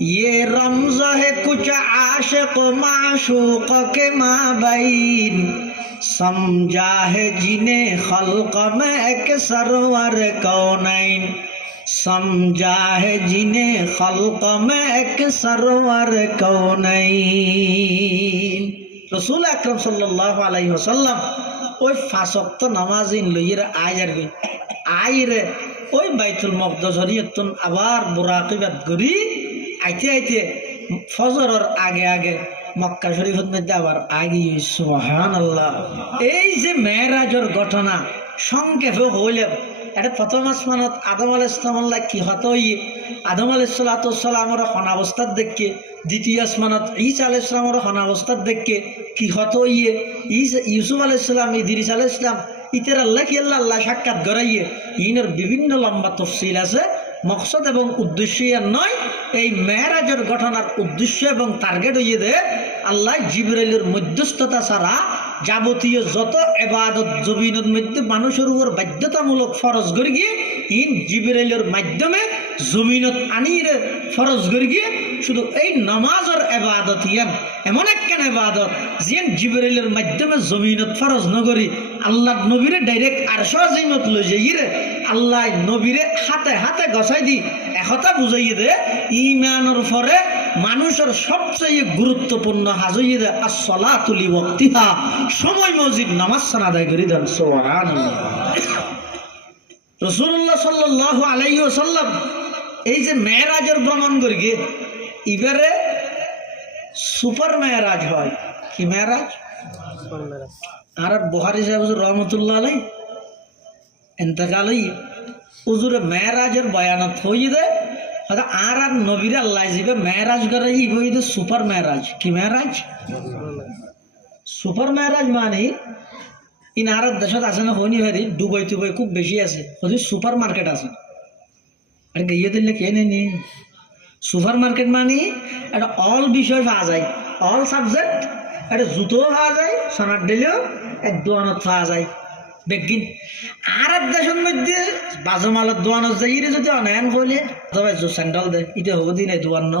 ये रमज़ है कुछ आशिक माशूक के माबैन, समझा है जिन्हें खल्क में एक सरवर कौनैन, समझा है जिन्हें खल्क में एक सरवर कौनैन। रसूल আকরাম সাল্লাল্লাহু আলাইহি ওয়াসাল্লাম ওই 5 ওয়াক্ত নামাজ লইরা আয়ারবে আইরে ওই বাইতুল মাকদাস হরিয়তন আবার বুরাকিবাত করি আইতে আইতে ফজরের আগে আগে মক্কা শরীফের মধ্যে আবার আগে। সুবহানাল্লাহ। এই যে মেরাজের ঘটনা সংক্ষেপে হইলে এটা প্রথম আসমানত আদম আলাইহিস সালাম কি হতই আদম আলাইহিস সালামের অনাবস্থার দেখে, দ্বিতীয় আসমানত ঈসা আলাইহিস সালামের অনাবস্থার দেখে কি হতই ইউসুফ আলাইহিস সালাম, ইদ্রিস আলাইহিস সালাম ইতের আল্লাহ কি আল্লাহ সাক্ষাৎ করাইয়ে ইনের বিভিন্ন লম্বা তফসিল আছে। মকসদ এবং উদ্দেশ্য নয়, এই মেরাজের ঘটনার উদ্দেশ্য এবং টার্গেট হইয়ে দে আল্লাহ জিবরাইলের মধ্যস্থতা ছাড়া যাবতীয় যত ইবাদত জমিনের মধ্যে মানুষের উপর বাধ্যতামূলক ফরজ করে গিয়ে ইন জিবরাইলের মাধ্যমে জমিনত আনিয়ে ফরজ করে গিয়ে শুধু এই নামাজের ইবাদত এমন একখান ইবাদত যেন জিবরাইলের মাধ্যমে জমিনত ফরজ নগরী আল্লাহ নবীরে ডাইরেক্ট আরশ আজিমত লই যাইরে আল্লাহ নবীরে হাতে হাতে গছাই দি একথা বুঝাইয়ে দে ঈমানের পরে মানুষের সবচেয়ে গুরুত্বপূর্ণ হাজইয়ে দে as-salatu li waqtiha, সময় মসজিদ নামাজ আদায় করি দেন। সুবহানাল্লাহ। রাসূলুল্লাহ সাল্লাল্লাহু আলাইহি ওয়াসাল্লাম এই যে মেরাজের ভ্রমণ করি গিয়ে এবারে সুপার মেরাজ হয়। কি মেরাজ? আর বুখারী সাহেব রহমাতুল্লাহ আলাইহি ইন্তেকাল হই হুজুরে মেরাজের বয়ানত হইয়ে দে আর আর নবীর আল্লাহ যাবে মেরাজ করে ইবইদে সুপার মেরাজ। কি মেরাজ? সুপার মেরাজ মানে ইন আর দেশত আছে না হইনি ভারি দুবাই টুবাই খুব বেশি আছে, ওদের সুপার মার্কেট আছে। আর গিয়ে দিলে কে নেই সুপার মার্কেট মানে একটা অল বিষয় পাওয়া যায়, অল সাবজেক্ট। একটা জুতোও পাওয়া যায়, সোনার দিলেও এক দোয়ানত পাওয়া যায় বেগিন। আর এক দেশের মধ্যে বাজমালের দোয়ানত যাই যদি অনায়ন করলে তবে স্যান্ডেল দেয়, এটা হবো দিন এই দোয়ান্ন